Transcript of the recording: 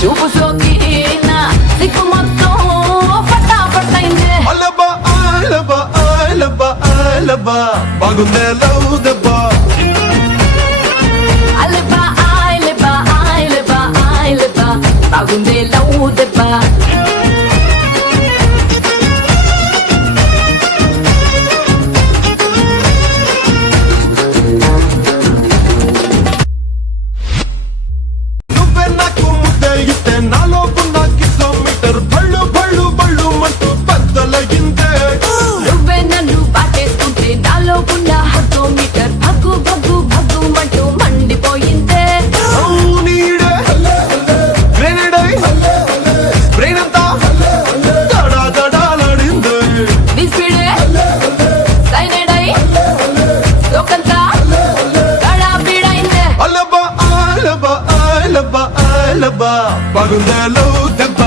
చూపు సోకిన సిగ్గు మొత్తం పట్టాపట్టైందే అలబా అలబా అలబా అలబా బాగుందే లవ్ దెబ్బ అలబా ఆయలబా ఆయలబా ఆయలబా బాగుందే లవ్ దెబ్బ నువ్వే నాకు ముద్దే ఇస్తే నాలో ఉన్న కిలోమీటర్ బళ్ళు బళ్ళు బళ్ళు అంటూ బద్దలయ్యిందే నువ్వే నన్ను బాటేస్తుంటే నాలో ఉన్న హర్టోమీటర్ భగ్గు భగ్గు భగ్గు అంటూ మండిపోయిందే నీడే గ్రెనేడై బ్రెయిన్ అంతా దడా దడాలాడిందే నీ స్పీడే సైనడై లోకంతా గడాబిడైందే అలబా అలబా అలబా అలబా బాగుందే లవ్ దెబ్బ